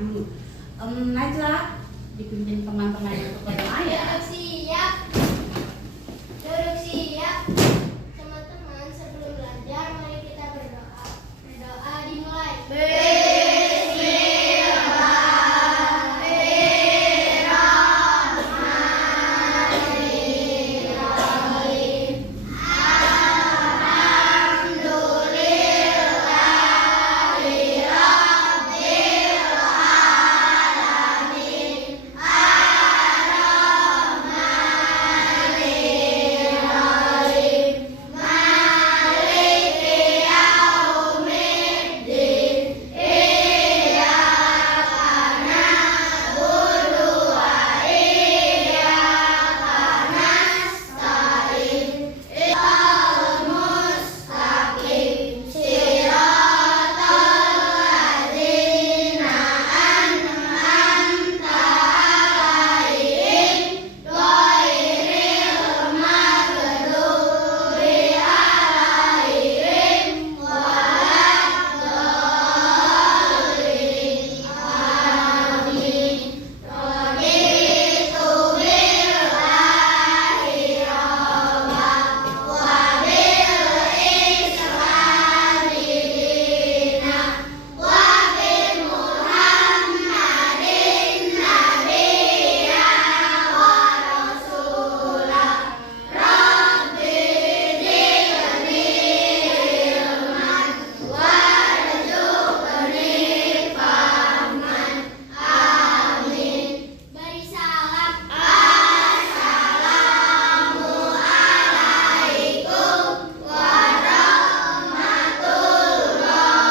dulu. Najla, dipimpin teman-teman untuk berdoa ya. Duduk siap. Duduk siap. Teman-teman, sebelum belajar mari kita berdoa. Berdoa dimulai. Beri salam.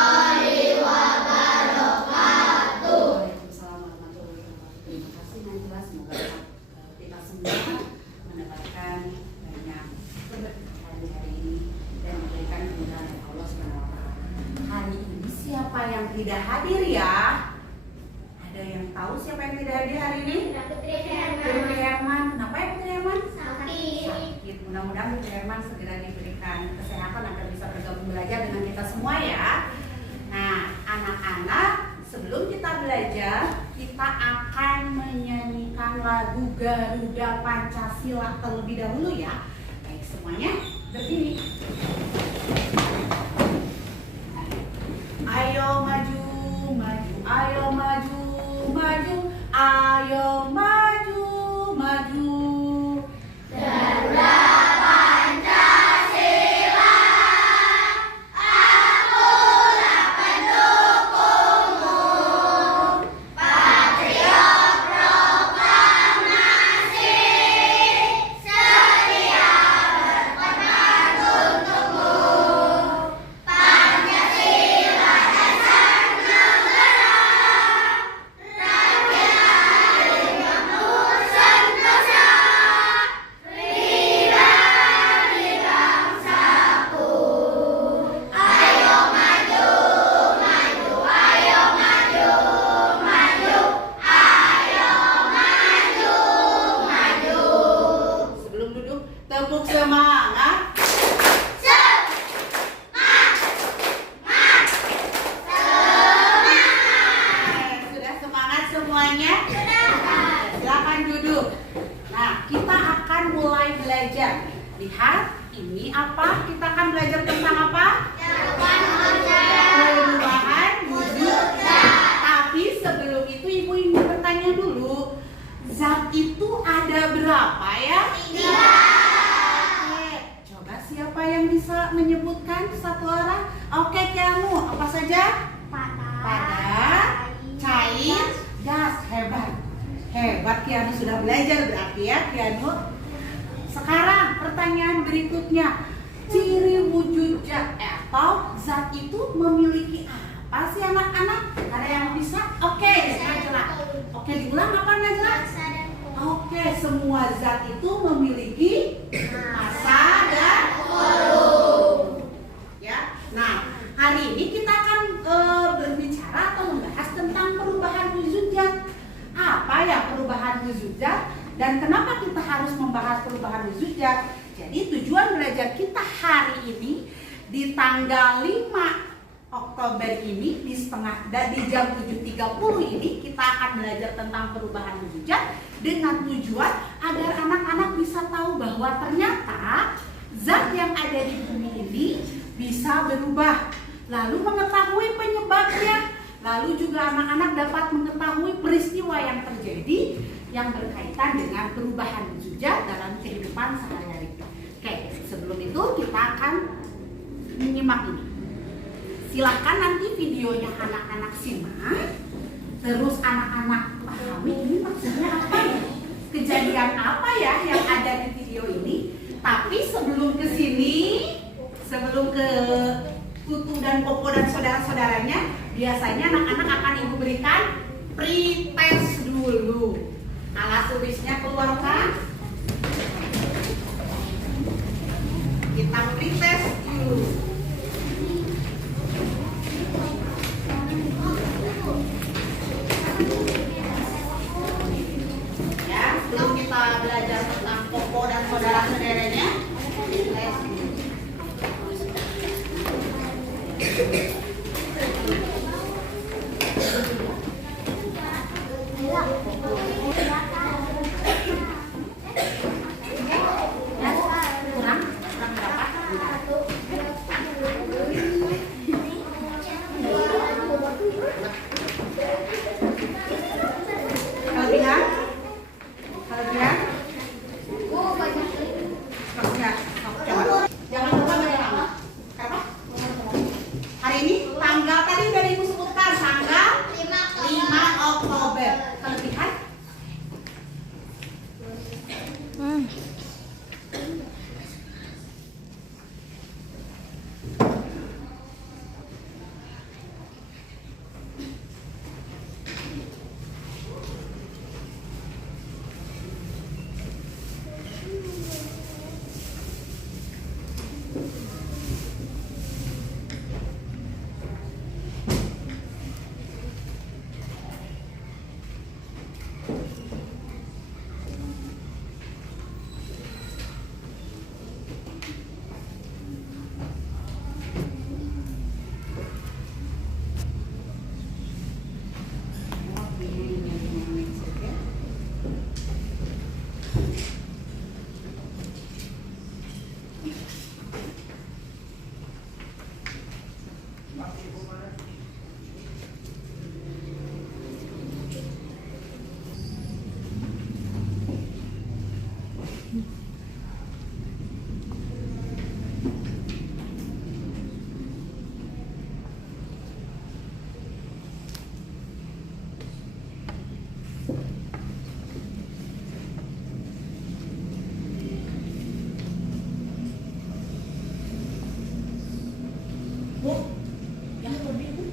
Assalamualaikum warahmatullahi wabarakatuh. Waalaikumsalam warahmatullahi wabarakatuh. Terima kasih Najla, semoga kita semua mendapatkan banyak keberkahan di hari ini dan diberikan kemudahan dari Allah Subhanahu wa taala. Hari ini siapa yang tidak hadir ya? Ada yang tahu siapa yang tidak hadir hari ini? Putri Herman. Putri Herman. Kenapa ya Putri Herman? Sakit. Sakit. Mudah-mudahan Putri Herman segera diberikan kesehatan agar bisa bergabung belajar dengan kita semua ya. Nah, anak-anak, sebelum kita belajar, kita akan menyanyikan lagu Garuda Pancasila terlebih dahulu ya. Baik, semuanya berdiri. Ayo maju, maju, ayo maju, maju, ayo maju, maju. Garuda Pancasila, akulah pendukungmu. Patriot proklamasi, setia berkorban untukmu. Pancasila dasar negara, rakyat adil sentosa. Berdiri bangsaku. Ayo maju, maju, ayo maju, maju, ayo maju, maju. Sebelum duduk, tepuk semangat. Sudah semangat semuanya? Silakan duduk. Nah, kita akan mulai belajar. Lihat, ini apa? Kita akan belajar tentang apa? Perubahan wujud zat. Tapi sebelum itu ibu ingin bertanya dulu, zat itu ada berapa ya? Oke, coba siapa yang bisa menyebutkan satu orang? Oke, Kianu, apa saja? Padat, cair, gas. Hebat. Hebat, Kianu sudah belajar berarti ya, Kianu. Sekarang pertanyaan berikutnya. Ciri wujud zat atau zat itu memiliki apa sih anak-anak? Ada yang bisa? Oke, Najla. Oke, diulang apa Najla? Oke, semua zat itu memiliki massa dan volume. Ya. Nah, hari ini kita akan berbicara atau membahas tentang perubahan wujud zat. Apa ya perubahan wujud zat dan kenapa kita harus membahas perubahan wujud zat? Jadi tujuan belajar kita hari ini di tanggal 5 Oktober ini di jam 7.30 ini kita akan belajar tentang perubahan wujudjat dengan tujuan agar anak-anak bisa tahu bahwa ternyata zat yang ada di bumi ini bisa berubah, lalu mengetahui penyebabnya, lalu juga anak-anak dapat mengetahui peristiwa yang terjadi yang berkaitan dengan perubahan wujudjat dalam kehidupan sehari-hari. Oke, sebelum itu kita akan menyimak ini. Silakan nanti videonya anak-anak simak, terus anak-anak pahami ini maksudnya apa ya, kejadian apa ya yang ada di video ini. Tapi sebelum ke sini, sebelum ke Tutu dan Popo dan saudara-saudaranya, biasanya anak-anak akan ibu berikan pretest dulu. Alat tulisnya keluarkan, kita pretest dulu. Ya, sebelum kita belajar tentang Popo dan saudara-saudaranya, kelebihan? Maksudnya, coba. Jangan lupa lama. Kenapa? Hari ini tanggal tadi udah ibu sebutkan, tanggal 5 Oktober. Kelebihan? Bu, yang lebih Bu.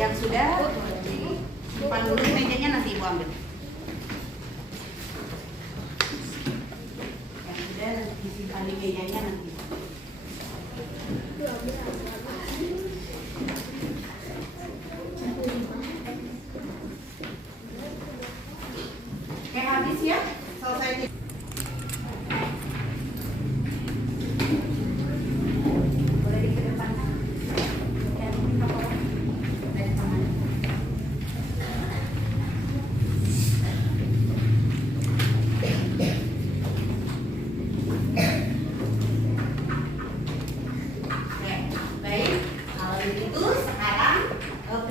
Yang sudah simpan dulu di mejanya, nanti ibu ambil. Yang sudah disimpan di mejanya nanti. Oke, habis ya, selesai. Boleh di depan.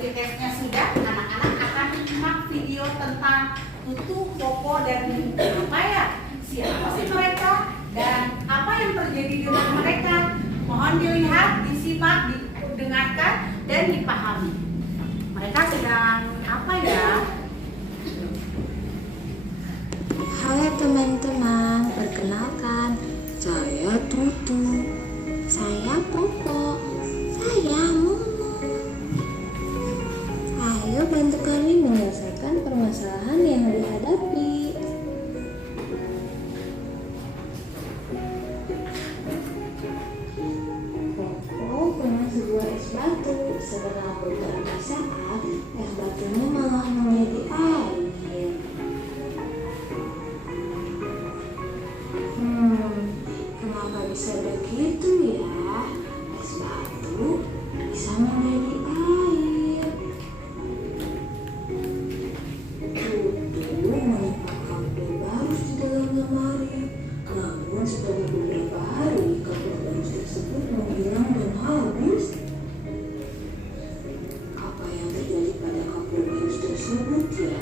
Pretestnya sudah, anak-anak akan menyimak video tentang Tutu, Popo, dan apa ya, siapa sih mereka dan apa yang terjadi dengan mereka. Mohon dilihat, disimak batu. Setelah beberapa saat, es batunya malah menjadi air. Kenapa bisa begitu ya? Es batu bisa menjadi air. Tutu menyimpan kapur barus di dalam lemari. Namun setelah beberapa hari, kapur barus tersebut menghilang dan habis. Apa yang terjadi pada kapur barus tersebut ya?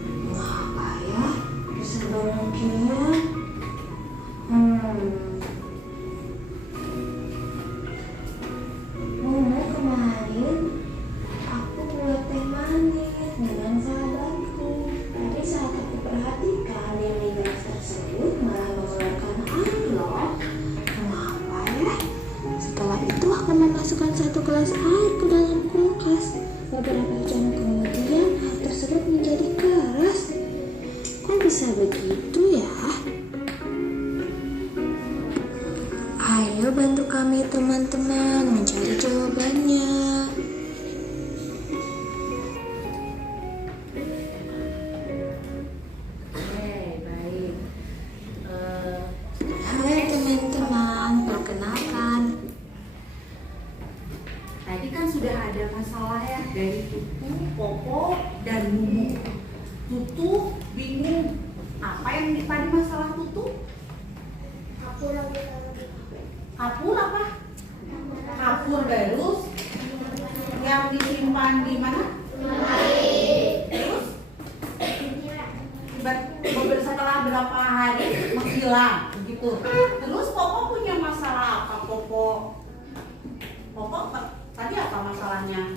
Mengapa ya? Serba mungkin ya? Kemarin aku buat teh manis dengan sahabatku. Tapi saat aku perhatikan, yang di gelas tersebut malah mengeluarkan air loh. Mengapa ya? Setelah itu aku memasukkan 1 gelas air ke dalam kulkas. Beberapa jam kemudian air tersebut menjadi keras. Kok bisa begitu ya? Ayo bantu kami teman-teman mencari jawabannya. Baik. Hai teman-teman, perkenalkan. Tadi kan sudah ada masalah ya dari Tutu, Popo, dan Mumu. Tutu bingung. Apa yang tadi masalah Tutu? Kapur apa? Kapur barus yang disimpan di mana? Terus setelah berapa hari menghilang begitu. Terus Popo punya masalah apa? Popo tadi apa masalahnya?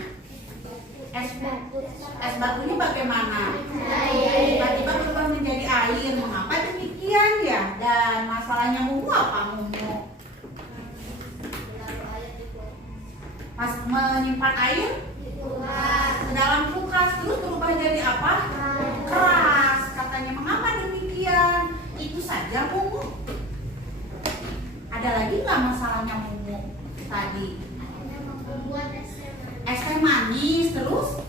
Es batunya bagaimana? Tiba-tiba berubah menjadi air. Mengapa demikian ya? Dan masalahnya Mumu apa Mumu? Pas menyimpan air ke dalam kulkas, terus berubah jadi apa? Keras. Katanya mengapa demikian? Itu saja Mumu. Ada lagi nggak masalahnya Mumu tadi? Es teh manis, terus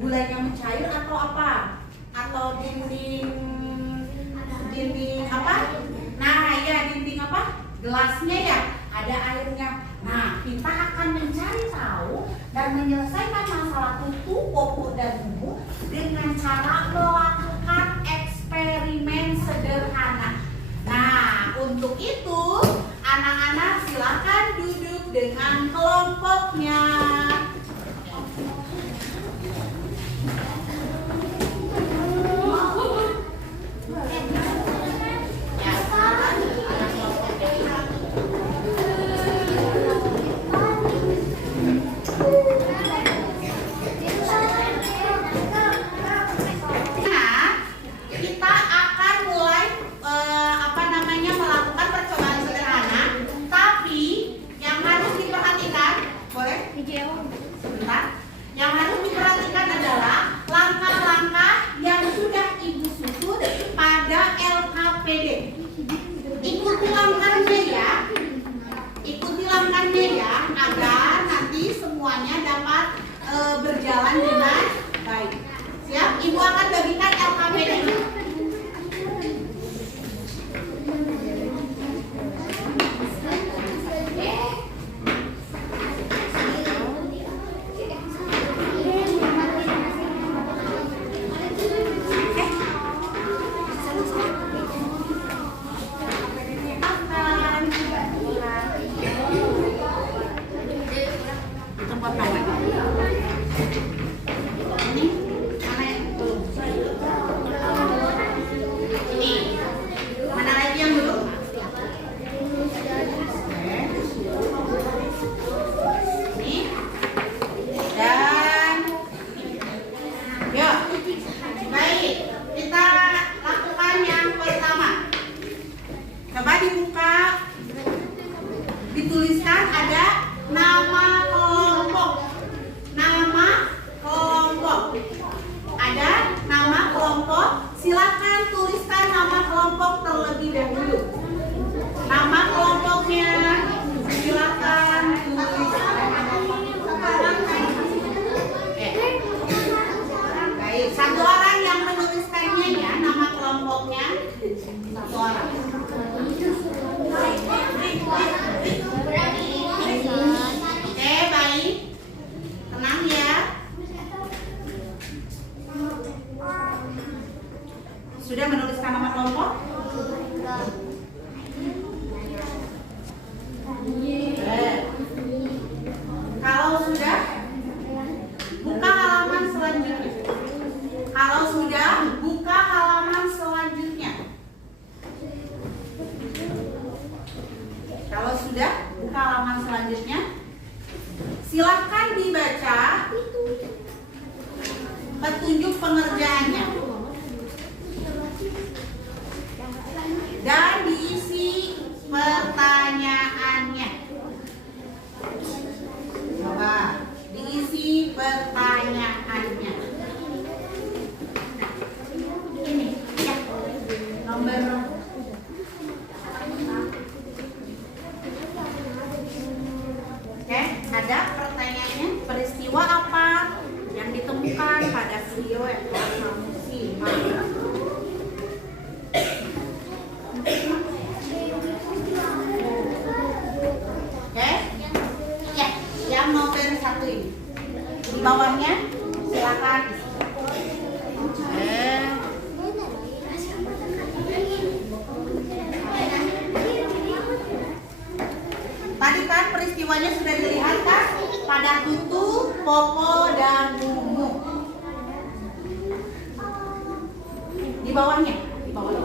gulanya mencair atau apa? Atau dinding apa? Nah ya, dinding apa? Gelasnya ya, ada airnya. Nah, kita akan mencari tahu dan menyelesaikan masalah Tutu, Popo, dan Mumu dengan cara melakukan eksperimen sederhana. Nah, untuk itu anak-anak silakan duduk dengan kelompoknya. Yang harus diperhatikan adalah langkah-langkah yang sudah Ibu susun pada LKPD. Ikuti langkahnya ya. Ikuti langkahnya ya, agar nanti semuanya dapat berjalan dengan baik. Siap? Ibu akan bagikan LKPD-nya. Dituliskan ada nama kelompok. Nama kelompok. Ada nama kelompok. Silakan tuliskan nama kelompok terlebih dahulu. Nama kelompoknya. Silakan. Kalau sudah, buka halaman selanjutnya. Silakan dibaca petunjuk pengerjaannya dan diisi pertanyaannya. Coba diisi pertanyaannya. Ini ya, nomor. Oke, ada pertanyaannya. Peristiwa apa yang ditemukan pada video Samusima? Oke, ya, yang nomor 1 ini. Di bawahnya silakan. Tadi kan peristiwanya sudah dilihat kan? Pada Tutu, Popo, dan Mumu. Di bawahnya, di bawahnya.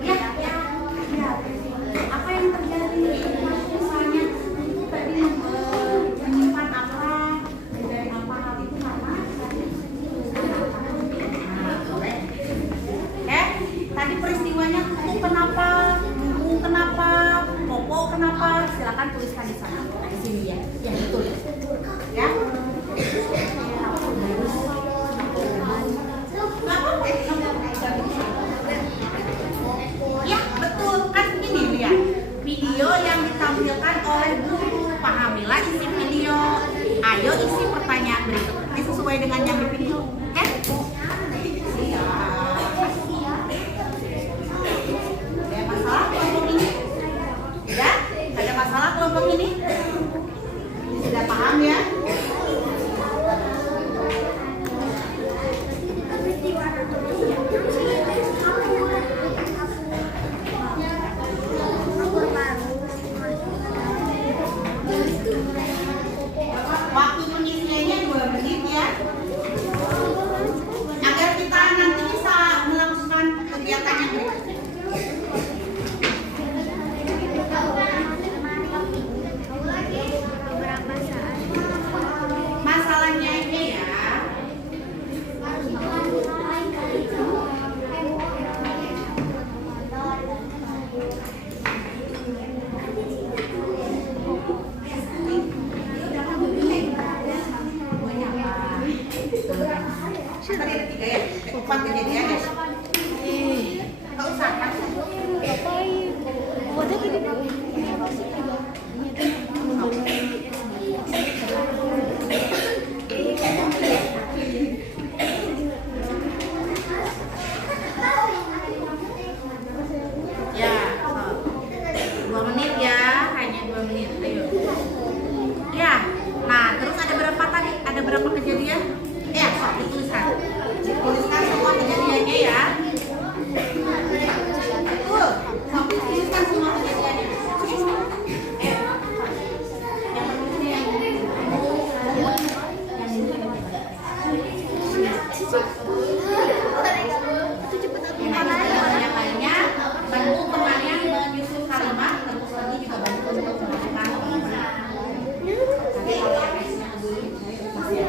Ya, ya, ya. Apa yang terjadi? Misalnya itu tadi menyimpan apa dan apa hal itu apa? Tadi peristiwanya Tutu kenapa, Mumu kenapa, Popo kenapa? Silakan tuliskan di sana. Nah, di sini ya, yang betul ya. Ya betul kan ini lihat video yang ditampilkan oleh guru. Pahamilah isi video. Ayo isi pertanyaan berikut. Ini sesuai dengan yang dipilih. Oke? Ada masalah kelompok ini? Sudah paham ya? Waktu pengisiannya 2 menit ya. Agar kita nanti bisa melakukan kegiatannya berikutnya. Masalahnya ini ya. Tadi ada 3 ya? 4 kejadian ya? Nggak usah kan? Ya, 2 menit ya, hanya 2 menit. Ayo. Ya, nah terus ada berapa tadi? Ada berapa kejadian? Ya, sok dituliskan. Tuliskan semua kejadiannya ya. Betul, sok dituliskan semua kejadiannya. Yang lainnya bantu temannya menyusun kalimat, terus lagi juga bantu untuk melakukan kalimat. Nanti kalau esnya dulu masih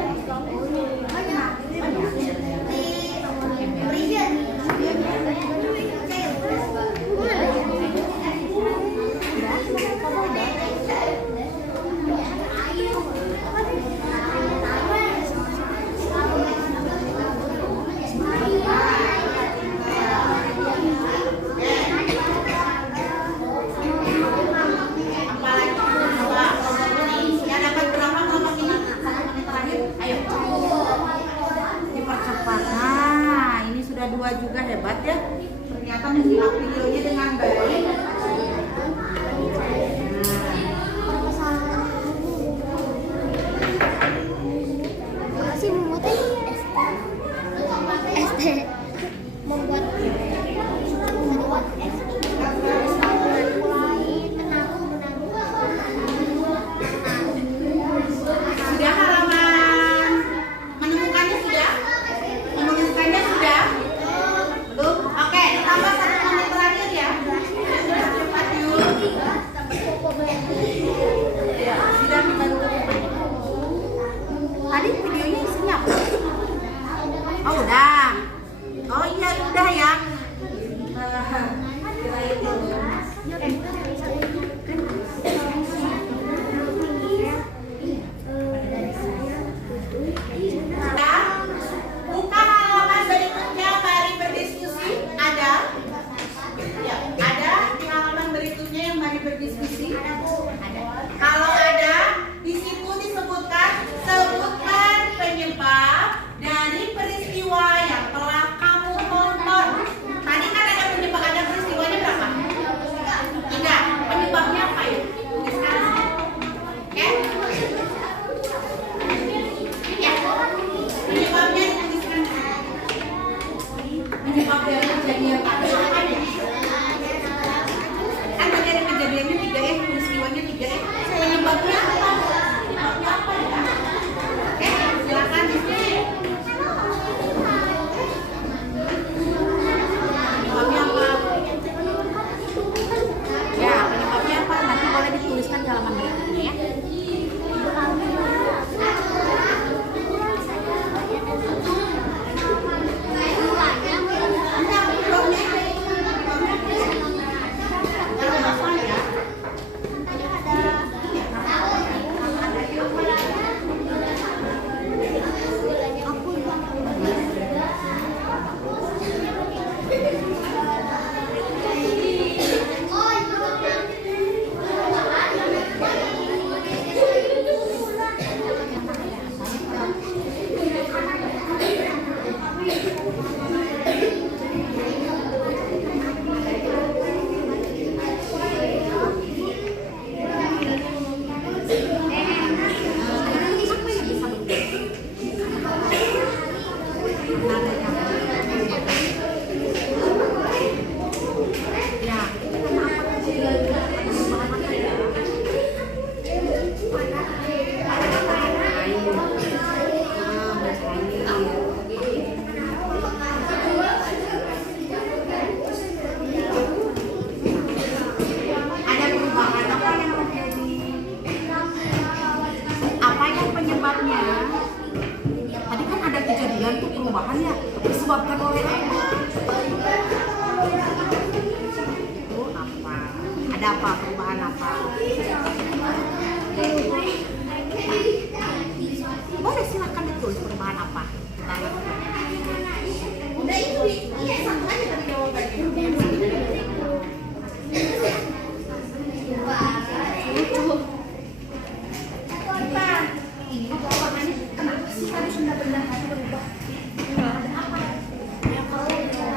juga hebat ya, ternyata menyimak videonya dengan baik. Makasih membuat SD membuat sudah halaman menemukannya sudah, menuliskannya sudah. indah ya. Kira itu. Buka halaman berikutnya, mari berdiskusi. Ada? Ya, ada di halaman berikutnya yang mari berdiskusi. Kalau ada, di situ disebutkan penyebab dari peristiwa yang telah kamu tonton. Tadi kan ada penyebab, ada peristiwanya berapa? 3. Penyebabnya apa ya? Tuliskan. Oke? Ya. Penyebabnya tuliskan. Penyebab dari kejadian apa ya? Kan tadi ada kejadiannya 3 ya, peristiwanya 3 ya. Penyebabnya apa? Penyebabnya apa ya? Oke, silakan di sini. Penyebabnya apa? Ya, penyebabnya apa? Nanti boleh dituliskan di halaman berikutnya ya. Perubahan ya disebabkan oleh apa? Itu apa? Ada apa? Perubahan apa? Boleh silakan ditulis perubahan apa? Udah itu iya sama aja tadi jawabannya. Ini jawabannya kenapa sih harus benar-benar berubah?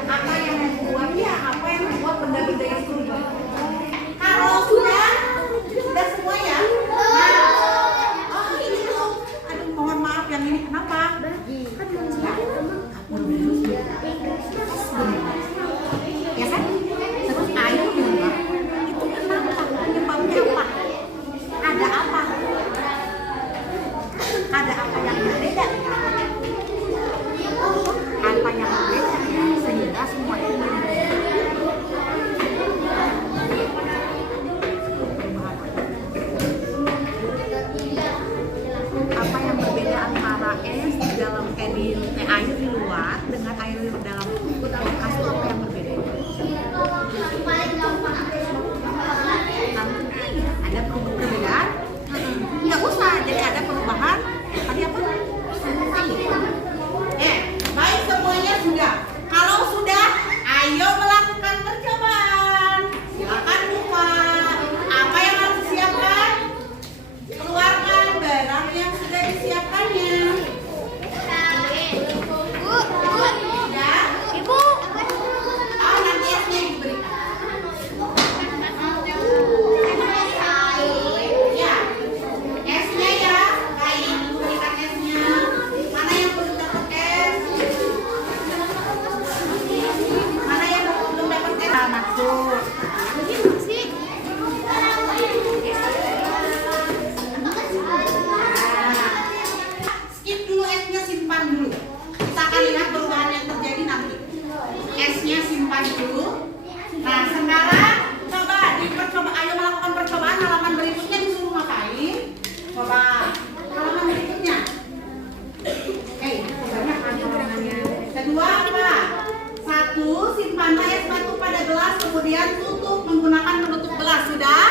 Apa yang membuat benda-benda yang berubah? Kalau sudah semua ya. Oh ini tuh, aduh mohon maaf yang ini kenapa? Ya kan? Terus air juga. Itu kenapa? Penyebabnya apa? Ada apa? Ada apa yang berbeda? Apa yang berbeda sehingga semua itu apa yang berbeda antara es di dalam air di luar dengan air di dalam kulkas itu apa yang berbeda? Ada perbedaan? Nggak usah, jadi ada perubahan. Tadi apa? Baik semuanya sudah. Kalau sudah, ayo melakukan percobaan. Silakan buka. Apa yang harus disiapkan? Keluarkan barang yang sudah disiapkannya. Ya, Ibu. Oh, nanti esnya diberikan. Ya, esnya ya. Kain berikan esnya. Mana yang belum dapat es? Mana yang belum dapat es? Anakku. Skip dulu esnya, simpan dulu. Kita akan lihat perubahan yang terjadi nanti. Esnya simpan dulu. Nah sekarang coba dipercoba, ayo melakukan percobaan. Halaman berikutnya disuruh ngapain? Coba halaman berikutnya. Banyak kan halamannya. Kedua apa? 1 kemudian tutup menggunakan penutup gelas. Sudah?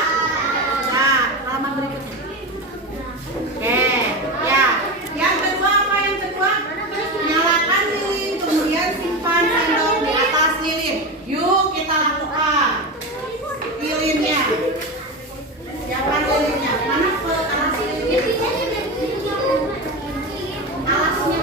Nah, halaman berikutnya. Oke, ya. Yang kedua apa yang kedua? Nyalakan lilin, kemudian simpan sendok di atas lilin. Yuk kita lakukan. Lilinnya. Siapkan lilinnya. Mana ke alas lilinnya? Alasnya.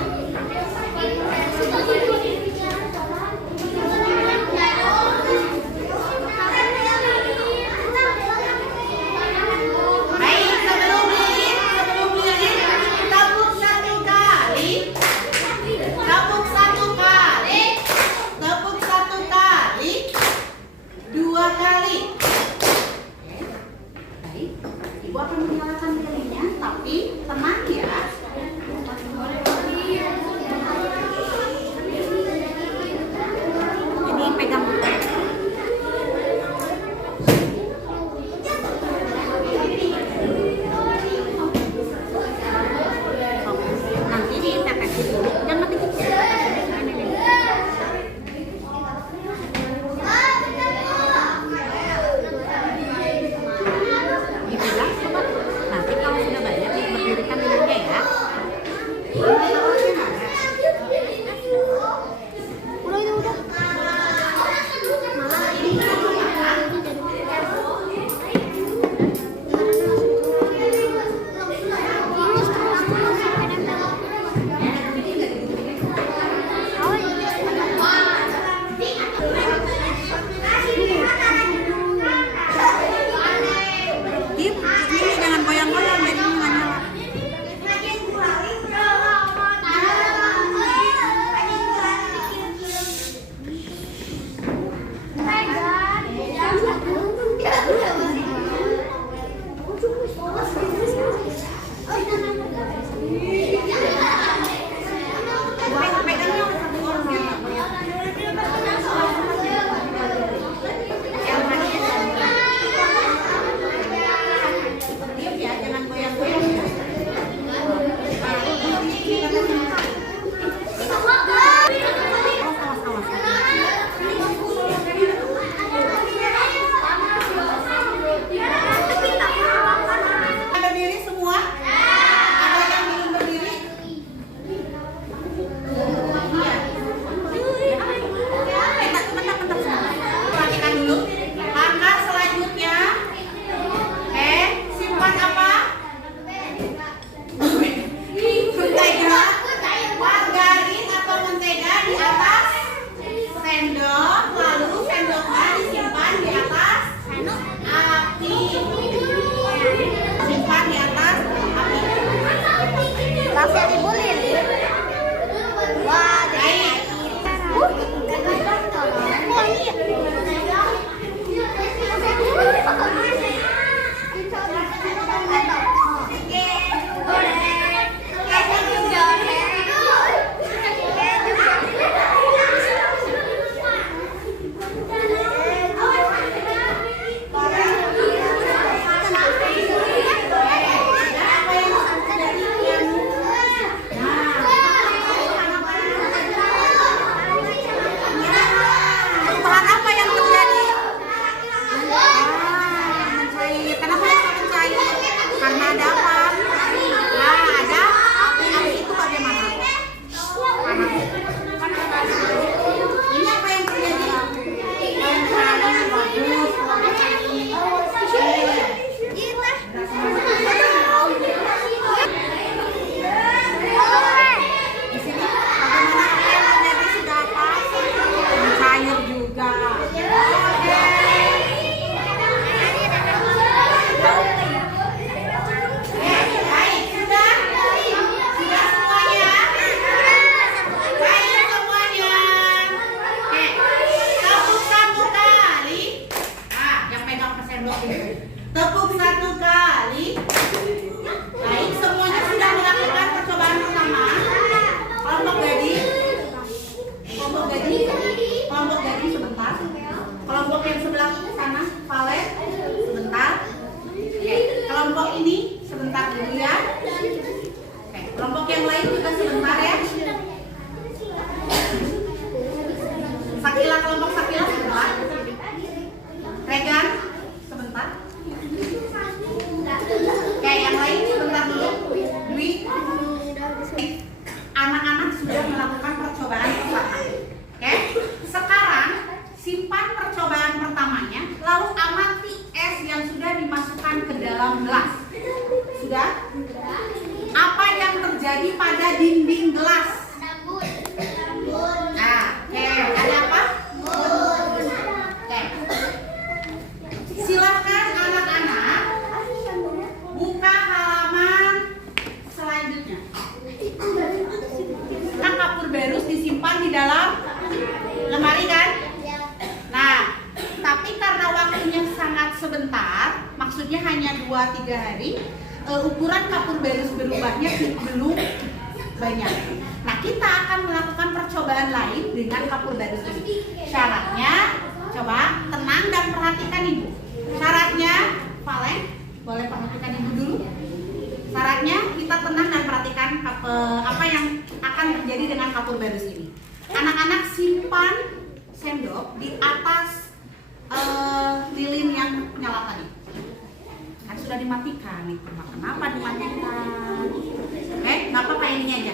Baik, sebelum lilin, tepuk satu kali. Tepuk satu kali. Tepuk satu kali. 2 kali. Baik, Ibu akan menyalakan lilinnya, tapi tenang ya. Ini pegang dulu. Nanti ditetesin dulu, jangan dikecil. Dibilang coba. Nanti kalau sudah banyak diberdirikan lilinnya ya. Udah. Tip, ini jangan goyang-goyang, jadi nggak nyala. Pegangnya diam ya, jangan goyang-goyang ya. Ada diri semua? Ada yang belum berdiri? Iya. Bentar. Perhatikan dulu. Langkah selanjutnya. Simpan apa? Mentega, margarin atau mentega di atas sendok, lalu sendoknya disimpan di atas api. Simpan di atas api. Kasih Ibu lilin. Wah, Baik. Apa yang terjadi? Perubahan apa yang terjadi? Mencair. Kenapa bisa mencair? Karena ada apa? Nah, ada api itu bagaimana? Ini apa yang terjadi? Bagus. Di sini bagaimana apa yang terjadi sudah apa? Mencair juga. Baik, sudah semuanya. Baik semuanya. Oke, tepuk satu kali. Yang pegang ke sendok ini. Tepuk satu kali. Baik, semuanya sudah melakukan percobaan pertama. Kelompok gading sebentar. Kelompok yang sebelah sana, Valet, sebentar. Oke, kelompok ini sebentar dulu ya. Oke, kelompok yang lain juga sebentar ya. Sakila, kelompok Sakila sebentar. Pegang sebentar. Kayak yang lain sebentar dulu. Dwi, anak-anak sudah melakukan percobaan pertama. Oke, sekarang simpan percobaan pertamanya, lalu amati es yang sudah dimasukkan ke dalam gelas. Sudah? Apa yang terjadi pada dinding gelas? Nah, oke, ada apa? Oke. Silakan anak-anak buka halaman selanjutnya. Kan kapur berus disimpan di dalam lemari kan? Nah, tapi karena waktunya sangat sebentar, maksudnya hanya 2-3 hari, ukuran kapur berus berubahnya belum banyak. Nah, kita akan melakukan percobaan lain dengan kapur berus ini. Syaratnya, coba tenang dan perhatikan ibu. Syaratnya, Valen, boleh perhatikan ibu dulu. Syaratnya kita tenang dan perhatikan apa yang akan terjadi dengan kapur berus ini. Anak-anak simpan sendok di atas lilin yang nyala tadi. Kan sudah dimatikan itu. Kenapa dimatikan? Oke, nggak apa-apa, ini aja.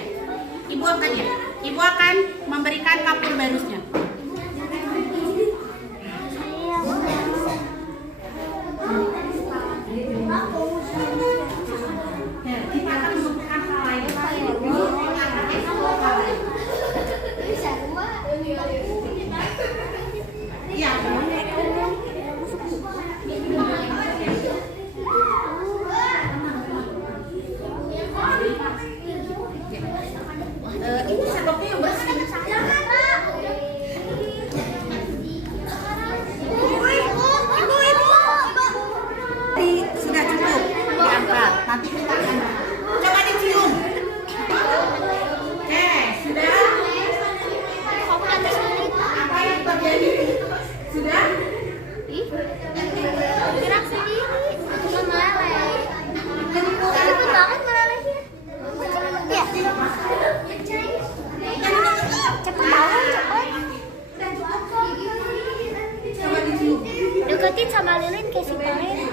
Ibu akan ya. Ibu akan memberikan kapur berusnya. Kita akan membutuhkan hal lain. Iya. Ini sendoknya yang bersih. Sudah cukup diangkat. Nanti kita akan coba dicium. Oke, sudah. Apa yang terjadi? Sudah? Gerak sendiri. Cuma meleleh. Cepet banget melelehnya. Ya. Cepet banget, cepet. Coba dicium. Deketin sama lilin kayak si Palen.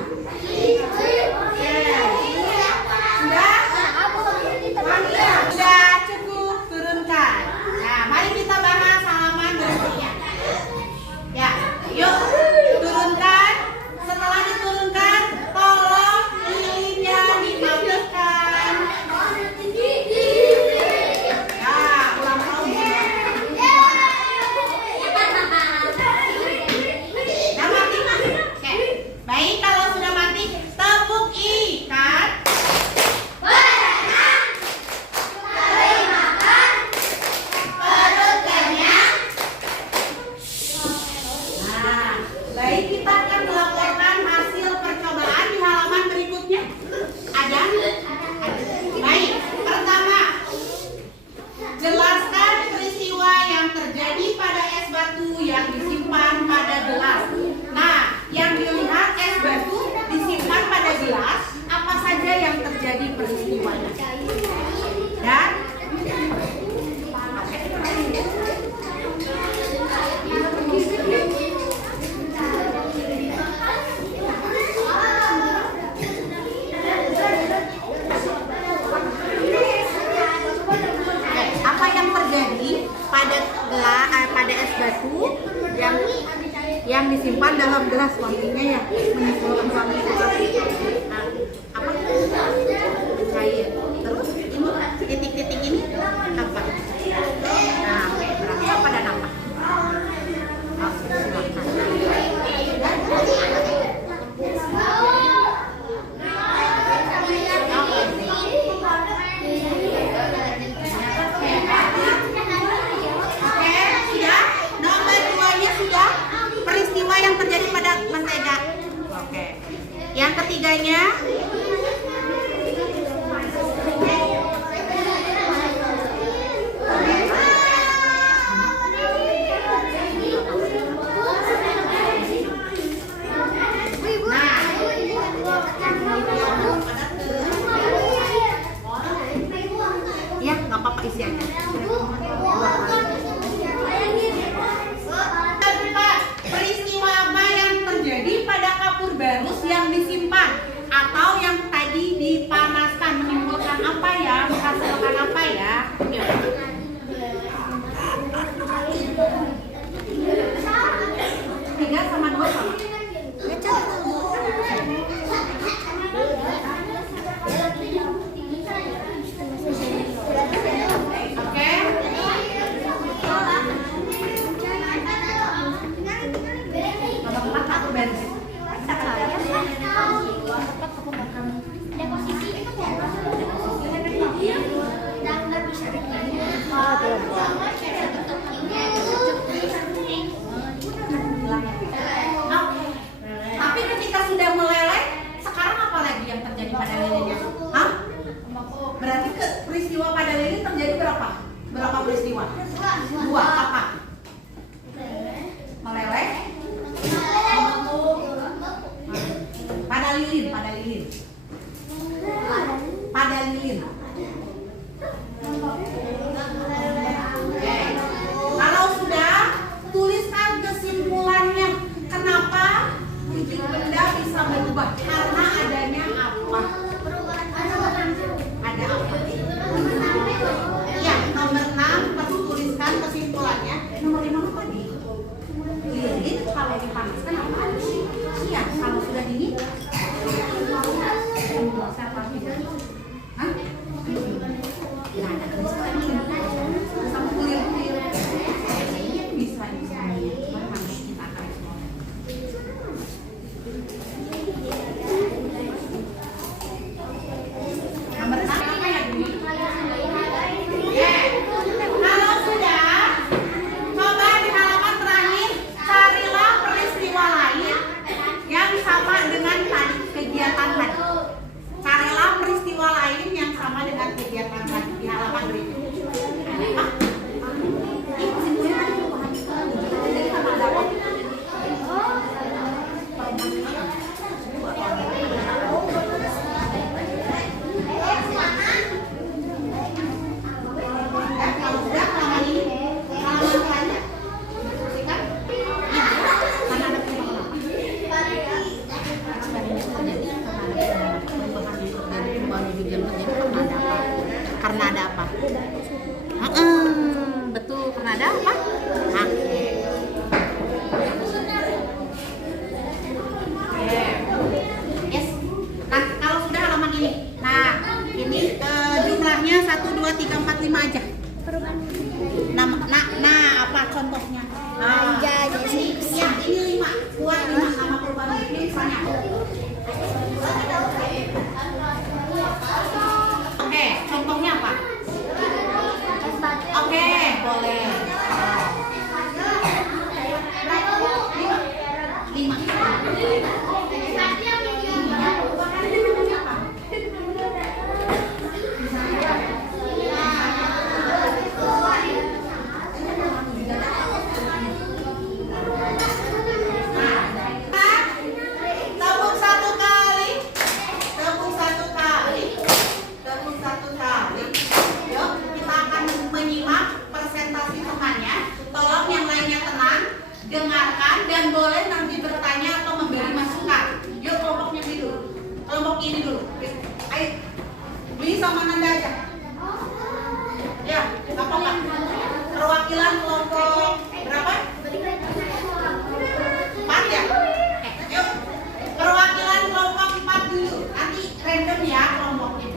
Sudah cukup, turunkan. Nah, mari kita bahas halaman berikutnya. Ya, yuk turunkan. Setelah diturunkan, tolong lilinnya dimatikan. Ya, ulang tahun. Sudah mati? Oke, baik, kalau sudah mati, tepuk ikat. Nah, baik, kita akan melaporkan hasil percobaan di halaman berikutnya. Ada? Baik, pertama, jelaskan peristiwa yang terjadi pada es batu yang disimpan pada gelas. Nah, yang dilihat es batu disimpan pada gelas, apa saja yang terjadi peristiwanya? Dan apa yang terjadi pada es batu yang disimpan dalam gelas, wanginya ya menyimpulkan wangi nah, apa cair. Terus ini titik-titik ini apa? Nah, berasa pada apa? Yang terjadi pada mentega. Oke. Yang ketiganya, ya nggak apa-apa isiannya. Peristiwa apa yang terjadi kasih makan apa ya? Yuk. Tiga sama dua sama. Oke. Nomor 4 aku bensin. Tapi ketika sudah meleleh, sekarang apa lagi yang terjadi pada lilinnya? Hah? Berarti peristiwa pada lilin terjadi berapa? Berapa peristiwa? Dua. Apa? Meleleh. Pada lilin. Kalau sudah, tuliskan kesimpulannya. Kenapa wujud benda bisa berubah? Karena adanya apa? Ada apa? Iya, nomor 6 perlu tuliskan kesimpulannya. Nomor 5 apa nih? Lilin kalau dipanaskan apa? Iya, kalau sudah dingin. Siapa? Hah? Nggak ada kesimpulannya. Sama kulit-kulit. Bisa. Harus kita akan semua. Nomor 6 apa ya, Dwi? Kalau sudah, coba di halaman terakhir carilah peristiwa lain yang sama dengan kegiatan tadi. Carilah peristiwa lain yang sama dengan kegiatan tadi di halaman berikutnya. Ini kesimpulannya tadi paham sekali. Jadi sama ada apa? Kalau sudah halaman ini, halaman terakhir, sikat. Karena ada perubahan apa? Karena ada apa? Betul, karena ada apa? Oke. Yes. Nah, kalau sudah halaman ini. Nah, ini jumlahnya 1, 2, 3, 4, 5 aja. Nah, apa contohnya? Ya, ini 5. Buat 5 sama perubahan ini misalnya. Oke, contohnya apa? Oke, boleh. 5. Tepuk satu kali. Yuk, kita akan menyimak presentasi temannya. Tolong yang lainnya tenang, dengarkan dan boleh nanti bertanya atau memberi masukan. Yuk, kelompoknya ini dulu. Kelompok ini dulu. Ayo, Beli sama Nanda aja. Ya, apa enggak? Perwakilan kelompok berapa? 4 ya? Yuk, perwakilan kelompok 4 dulu. Nanti random ya kelompoknya.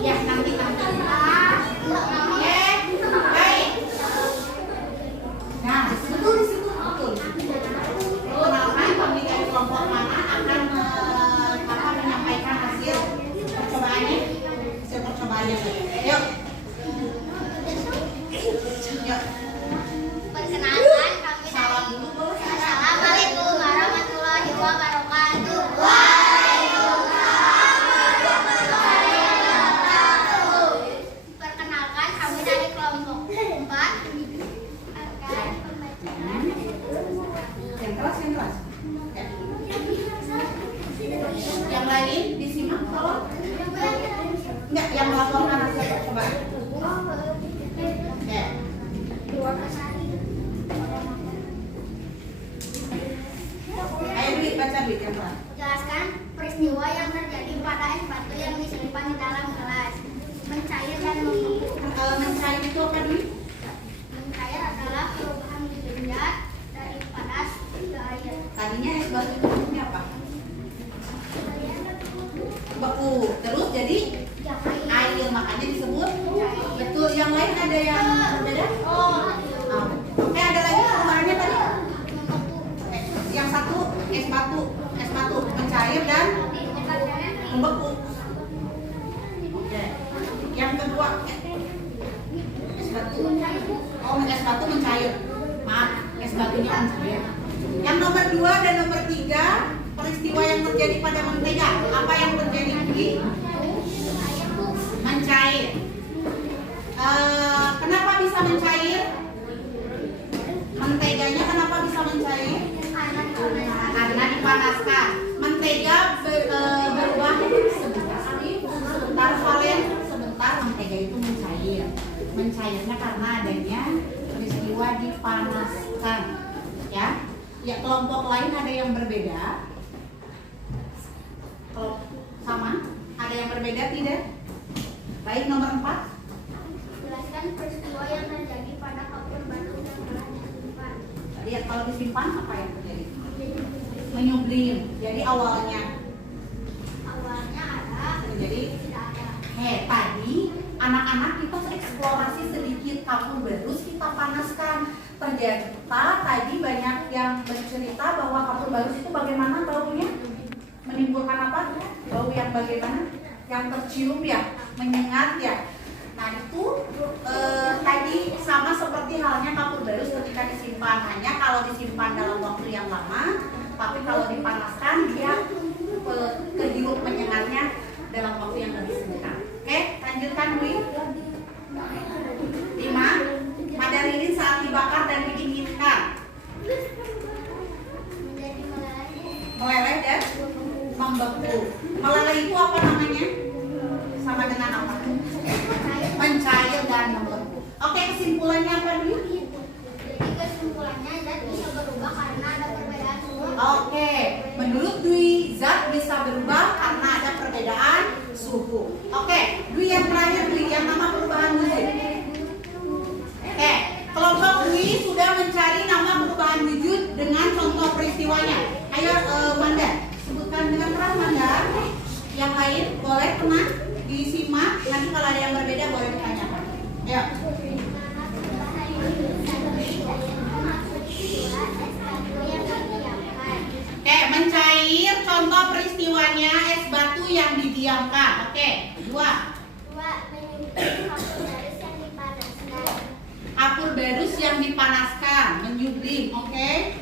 Ya, nanti. Baik. ada yang berbeda? Oke, ada lagi perubahannya tadi? Yang satu es batu mencair dan membeku. Oke. Yang kedua es batu. Oh, es batu mencair. Maaf, es batunya mencair. Yang nomor 2 dan nomor 3 peristiwa yang terjadi pada mentega. Apa yang terjadi di mencair? Kenapa bisa mencair? Menteganya kenapa bisa mencair? Karena dipanaskan. Mentega berubah sebentar valen, sebentar mentega itu mencair. Mencairnya karena adanya peristiwa dipanaskan. Ya, kelompok lain ada yang berbeda. Kalau sama, ada yang berbeda tidak? Baik, nomor 4. Jelaskan peristiwa yang terjadi pada kapur batu yang telah disimpan. Lihat kalau disimpan apa yang terjadi? Menyublim. Jadi awalnya ada, jadi tidak ada. tadi anak-anak kita eksplorasi sedikit kapur barus, kita panaskan. Ternyata tadi banyak yang bercerita bahwa kapur barus itu bagaimana baunya? Menimbulkan apa? Bau yang bagaimana? Yang tercium ya, menyengat ya. Nah itu tadi sama seperti halnya kapur barus ketika disimpan. Hanya kalau disimpan dalam waktu yang lama, tapi kalau dipanaskan dia kehirup menyengatnya dalam waktu yang lebih singkat. Oke, lanjutkan Dwi. 5. Pada lilin saat dibakar dan didinginkan. Menjadi Meleleh dan membeku. Meleleh itu apa namanya? Sama dengan apa? Mencair dan membeku. Oke, kesimpulannya apa Dwi? Jadi kesimpulannya zat bisa berubah karena ada perbedaan suhu. Oke, menurut Dwi zat bisa berubah karena ada perbedaan suhu. Oke, Dwi yang terakhir Dwi yang nama perubahan wujud. Oke, kelompok Dwi sudah mencari nama perubahan wujud dengan contoh peristiwanya. Ayo Manda, sebutkan dengan terang Manda. Yang lain boleh tenang disimak. Nanti kalau ada yang berbeda boleh ditanyakan. Ayo. Oke, mencair contoh peristiwanya es batu yang didiamkan. Oke, 2. Kapur barus yang dipanaskan, menyublim. Oke.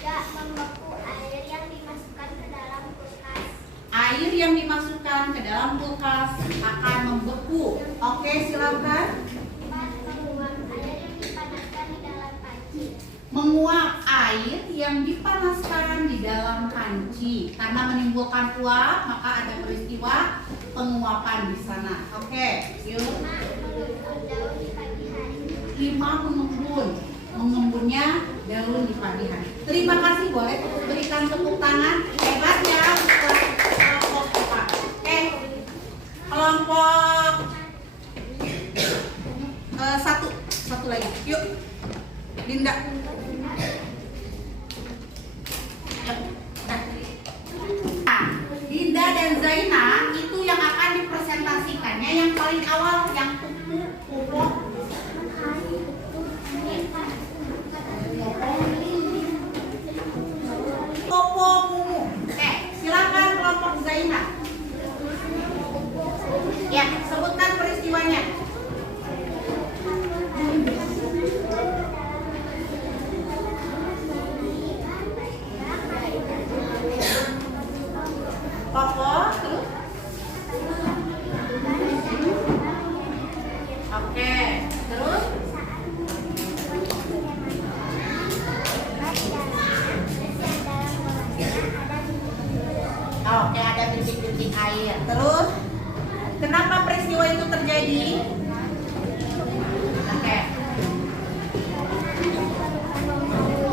3. Membeku air yang dimasukkan ke dalam kulkas. Air yang dimasukkan ke dalam kulkas akan membeku. Oke, silakan. 4. Menguap air yang dipanaskan di dalam panci. Menguap air yang dipanaskan di dalam panci. Karena menimbulkan uap, maka ada peristiwa penguapan di sana. Oke, yuk. 5. Mengembun daun di pagi hari. 5. Mengembunnya daun di pagi hari. Terima kasih, boleh berikan tepuk tangan. Hebat ya kelompok kita. Oke, kelompok satu lagi. Yuk, Dinda. Yuk. Nah, Dinda dan Zaina itu yang akan dipresentasikannya yang paling awal, yang kupu. Popomu. Oke, silakan kelompok Zaina. Ya, sebutkan peristiwanya. Popo, terus? Oke, terus? Oke, ada bintik-bintik air. Terus, kenapa peristiwa itu terjadi? Oke.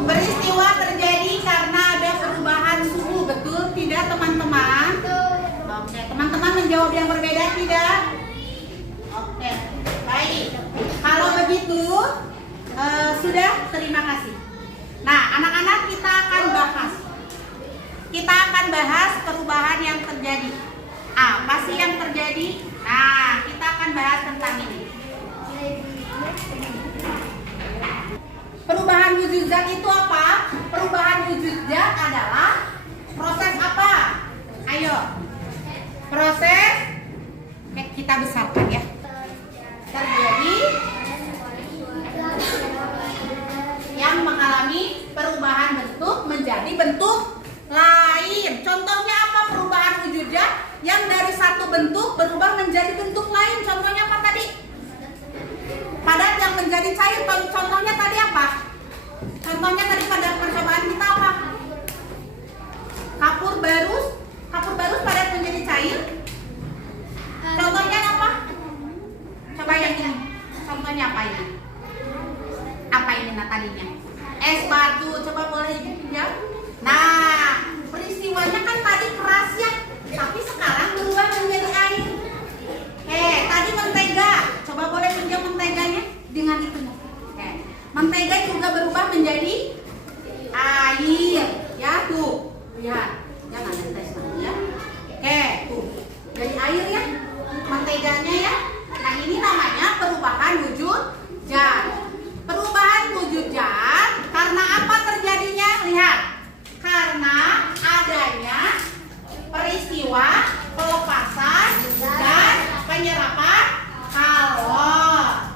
Peristiwa terjadi karena ada perubahan suhu, betul tidak teman-teman? Oke, teman-teman menjawab yang berbeda tidak? Oke, baik. Kalau begitu, sudah, terima kasih. Nah, anak-anak kita akan bahas. Kita akan bahas perubahan yang terjadi. Apa sih yang terjadi? Nah, kita akan bahas tentang ini. Perubahan wujud zat itu apa? Perubahan wujud zat adalah proses apa? Ayo. Proses kita besarkan ya. Terjadi yang mengalami perubahan bentuk menjadi bentuk lain. Contohnya apa perubahan wujud zat? Yang dari satu bentuk berubah menjadi bentuk lain. Contohnya apa tadi? Padat yang menjadi cair. Contohnya tadi apa? Contohnya tadi pada percobaan kita apa? Kapur barus padat menjadi cair. Contohnya apa? Coba yang ini. Contohnya apa ini? Apa ini tadinya? Es batu. Coba boleh ya? Nah, peristiwanya kan tadi keras ya, tapi sekarang berubah menjadi air. Tadi mentega. Coba boleh pinjam menteganya dengan itu. Mentega juga berubah menjadi air. Ya tuh, lihat. Jangan netes lagi ya. Tuh, jadi air ya, menteganya ya. Nah ini namanya perubahan wujud zat. Perubahan wujud zat karena apa terjadinya? Lihat. Karena adanya peristiwa pelepasan dan penyerapan kalor.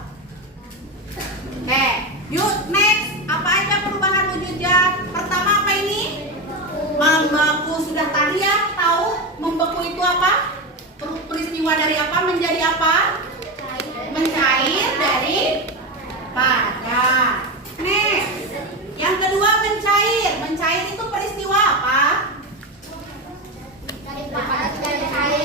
Yuk next. Apa aja perubahan wujud zat? Pertama apa ini? Membeku. Sudah tadi ya tahu membeku itu apa? Peristiwa dari apa menjadi apa? Mencair dari padat. Next. Yang kedua mencair. Mencair itu peristiwa apa?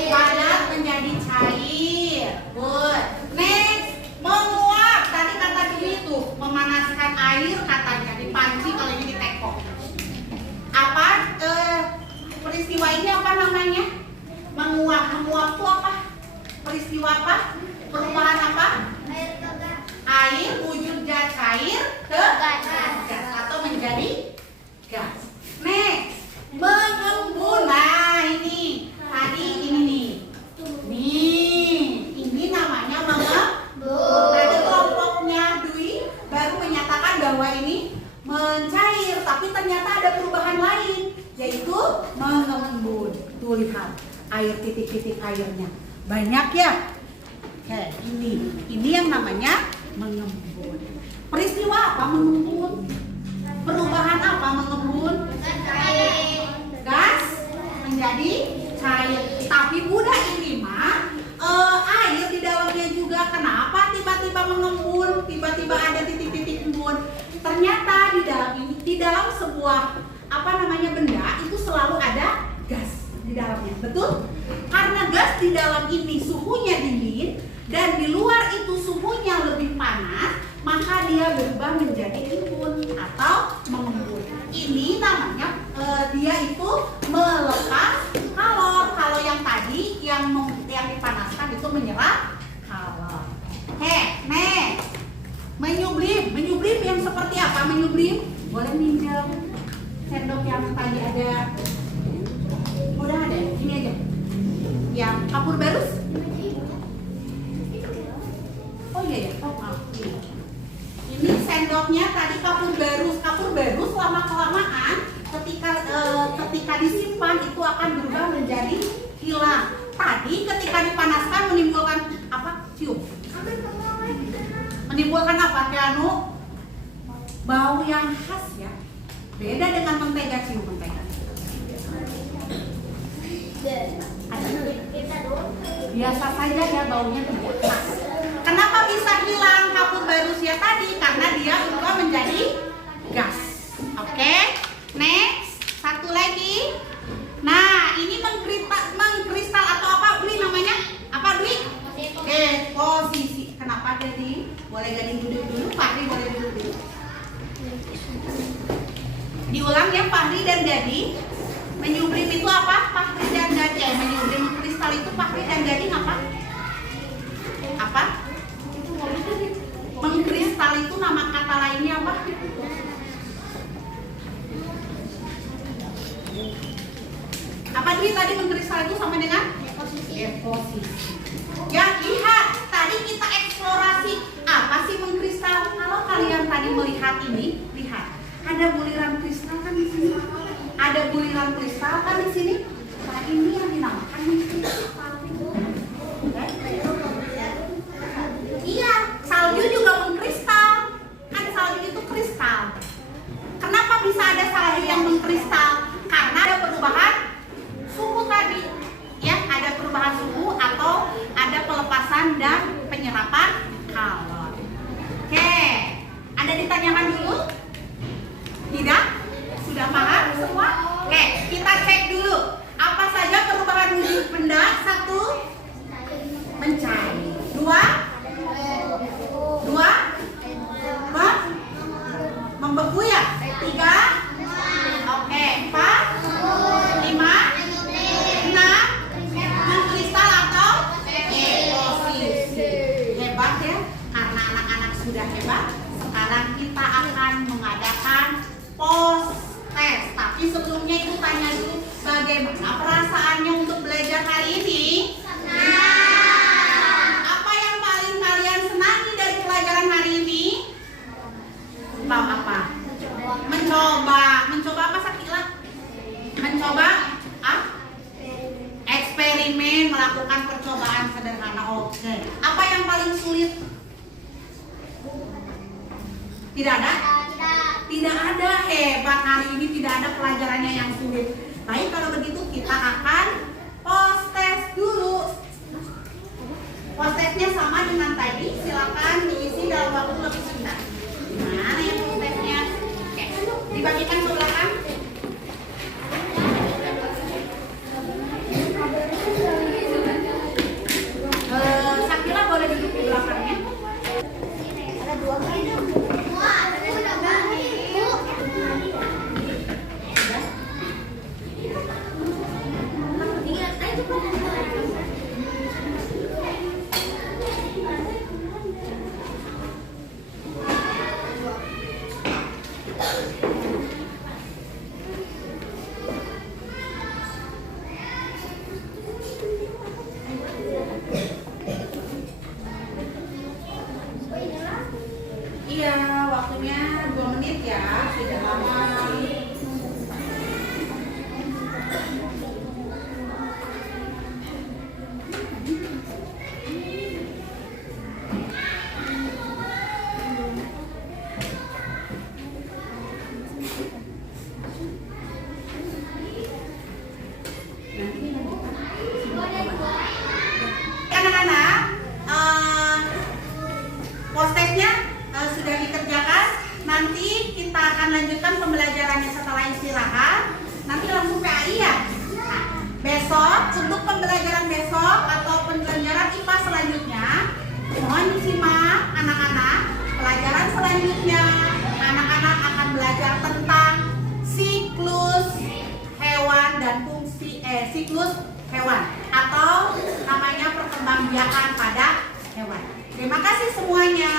Padat menjadi cair. Good. Next. Menguap. Tadi kata Dwi itu memanaskan air katanya di panci, kalau ini di teko. Apa peristiwa ini apa namanya? Menguap. Menguap itu apa? Peristiwa apa? Perubahan apa? Air wujud zat cair ke gas atau menjadi gas. Next. Mengembun. Nah ini tadi ini nih. Ini namanya mengembun. Tadi kelompoknya Dwi baru menyatakan bahwa ini mencair, tapi ternyata ada perubahan lain, yaitu mengembun. Tuh lihat, air titik-titik airnya banyak ya. Ini yang namanya mengembun. Peristiwa apa mengembun? Perubahan apa mengembun? Gas menjadi cair. Tapi Bunda ini mah air di dalamnya juga. Kenapa tiba-tiba mengembun? Tiba-tiba ada titik-titik embun. Ternyata di dalam sebuah benda itu selalu ada gas di dalamnya. Betul? Karena gas di dalam ini suhunya dingin dan di luar itu suhunya lebih panas, maka dia berubah menjadi embun atau mengembun. Ini namanya dia itu melepas kalor. Kalau yang tadi yang dipanaskan itu menyerap kalor. Next. Menyublim. Menyublim yang seperti apa menyublim? Boleh minjem sendok yang tadi ada. Udah ada, ini aja. Yang kapur barus? Oh iya ya, maaf. Ini sendoknya tadi kapur barus. Kapur barus lama kelamaan ketika disimpan itu akan berubah menjadi hilang. Tadi ketika dipanaskan menimbulkan apa? Cium. Menimbulkan apa? Kianu? Bau yang khas ya. Beda dengan mentega, cium mentega. Biasa saja ya, baunya tidak khas. Kenapa bisa hilang kapur barusnya tadi? Karena dia berubah menjadi gas. Oke, next. Satu lagi. Nah, ini mengkristal atau apa Dwi namanya? Apa Dwi? Deposisi. Kenapa jadi? Boleh Gading duduk dulu, Fahri boleh duduk dulu. Diulang ya Fahri dan Gading. Menyublim itu apa? Fahri dan Gading. Menyublim kristal itu Fahri dan Gading apa? Apa? Mengkristal itu nama kata lainnya apa? Apa Dwi tadi mengkristal itu sama dengan? Deposisi. Ya lihat, tadi kita eksplorasi apa sih mengkristal melihat ini, lihat. Ada buliran kristal kan di sini. Ada buliran kristal kan di sini. Nah, ini yang dinamakan misteri. Iya, salju juga mengkristal. Kan salju itu kristal. Kenapa bisa ada salju yang mengkristal? Karena ada perubahan suhu tadi. Ya, ada perubahan suhu atau ada pelepasan dan penyerapan kalor. Oke, ada ditanyakan dulu? Tidak? Sudah paham semua? Oke, kita cek dulu. Apa saja perubahan wujud benda? 1, mencair. 2, membeku ya? 3, oke, 4, 5, 6, mengkristal atau deposisi. Hebat ya, karena anak-anak sudah hebat. Sekarang kita akan mengadakan post test. Tapi sebelumnya ibu tanya dulu, bagaimana perasaannya untuk belajar hari ini? Apa yang paling kalian senangi dari pelajaran hari ini? Tahu apa? Mencoba apa Sakila? Mencoba eksperimen, melakukan percobaan sederhana. Oke. Apa yang paling sulit? Tidak ada? Tidak ada. Hebat, hari ini tidak ada pelajarannya yang sulit. Baik, kalau begitu kita akan post test dulu. Post testnya sama dengan tadi. Silakan diisi dalam waktu lebih singkat. Mana yang post testnya? Oke, dibagikan ke belakang. Sakila boleh duduk di belakangnya. Ada 2 kali dong. Wah, ada udah ganti, Bu. Iya, waktunya 2 menit ya, tidak lama. Anak-anak, post testnya sudah dikerjakan. Nanti kita akan lanjutkan pembelajarannya setelah istirahat. Nanti langsung PAI ya. Nah, besok untuk pembelajaran besok atau pembelajaran IPA selanjutnya, mohon disimak anak-anak. Pelajaran selanjutnya, anak-anak akan belajar tentang siklus hewan dan fungsi siklus hewan atau namanya perkembangbiakan pada hewan. Terima kasih semuanya.